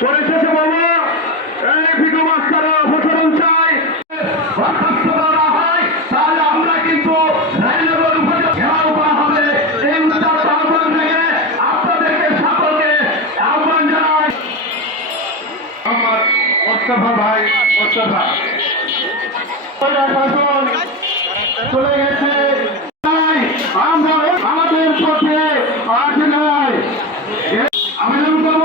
পরিশেষে বলব চাই তাহলে আমরা কিন্তু করা হবে। এই থেকে আপনাদেরকে সকলকে আমার মোস্তফা ভাই, মোস্তফা প্রশাসন চলে গেছে তাই আমরা আমাদের পক্ষে আসে নাই আবেদন করব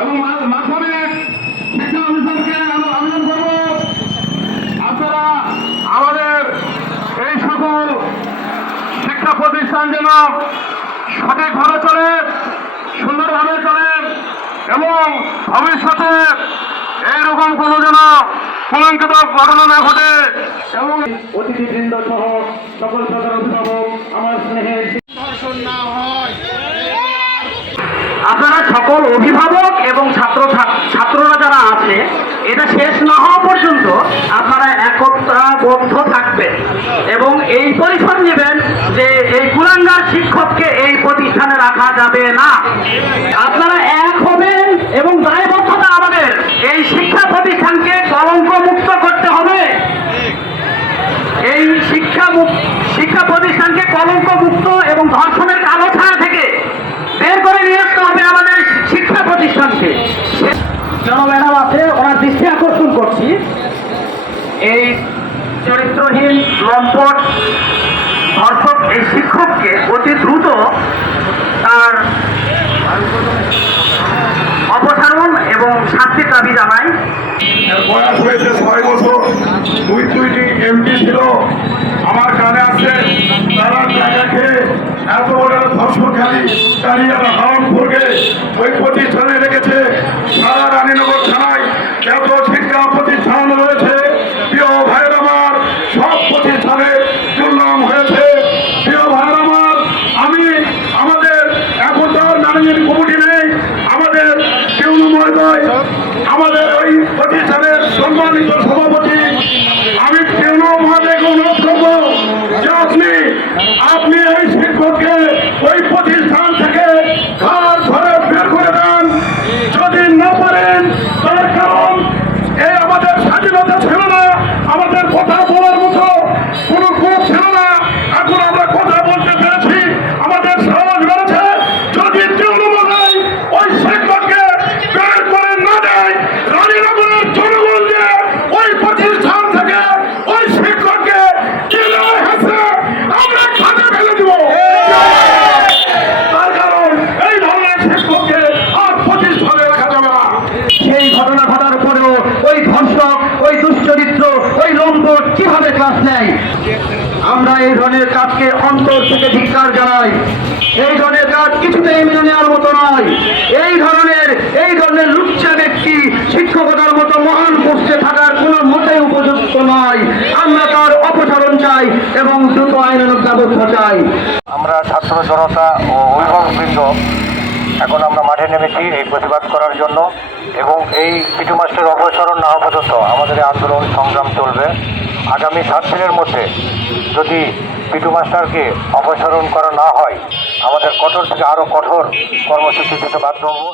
এবং মা- মাধ্যমিক শিক্ষা অফিসারকে আমরা আবেদন করব আপনারা আমাদের এই সকল শিক্ষা যেন সঠিকভাবে চলে সুন্দরভাবে চলে এবং ভবিষ্যতে এইরকম কোনো যেন কলঙ্কিত ঘটনা না ঘটে এবং অতিথিবৃন্দ সহ সকল প্রকার অভিভাবক আমার স্নেহের আপনারা সকল অভিভাবক এবং ছাত্র ছাত্ররা যারা আছে এটা শেষ না হওয়া পর্যন্ত আপনারা একত্রাবদ্ধ থাকবেন এবং এই পরিসর নেবেন যে শিক্ষককে এই প্রতিষ্ঠানে রাখা যাবে না। আপনারা এক হবেন এবং দায়বদ্ধতা আমাদের। এই শিক্ষা প্রতিষ্ঠানকে কলঙ্ক মুক্ত করতে হবে। এই শিক্ষা শিক্ষা প্রতিষ্ঠানকে কলঙ্ক মুক্ত এবং ধর্ষণের কালো ছায়া থেকে বের করে নিয়ে আসতে হবে আমাদের শিক্ষা প্রতিষ্ঠানকে। জন ম্যাডাম আছে, ওনার দৃষ্টি আকর্ষণ করছি। এই চরিত্রহীন লম্পট ধর্ষক এই শিক্ষককে অতি দ্রুত তার অপসারণ এবং শাস্তির দাবি এর বয়স হয়েছে ছয় বছর। দুই দুইটি এমপি ছিল। আমার কানে আছে তারা জায়গা খেয়ে এত বড় ধর্ষণকারী কারিয়ারা হারামপুরকে ওই প্রতিষ্ঠানে রেখেছে। ক্লাস নেয় আমরা এই ধরনের কাজকে অন্তর থেকে ধিক্কার জানাই। এই ধরনের কাজ কিছুতেই মেনে নেওয়ার মতো নয়। এই ধরনের এই ধরনের লুচ্চা ব্যক্তি শিক্ষকতার মতো মহান পোস্টে থাকার কোনো মোটেই উপযুক্ত নয়। আমরা তার অপসারণ চাই এবং দ্রুত আইনানুক ব্যবস্থা চাই। আমরা ছাত্র জনতা ও অভিভাবকবৃন্দ, এখন আমরা মাঠে নেমেছি এই প্রতিবাদ করার জন্য এবং এই পিটু মাস্টার অপসারণ না হওয়া পর্যন্ত আমাদের আন্দোলন সংগ্রাম চলবে। আগামী সাত দিনের মধ্যে যদি পিটু মাস্টারকে অপসারণ করা না হয়, আমাদের কঠোর থেকে আরও কঠোর কর্মসূচি দিতে বাধ্য হব।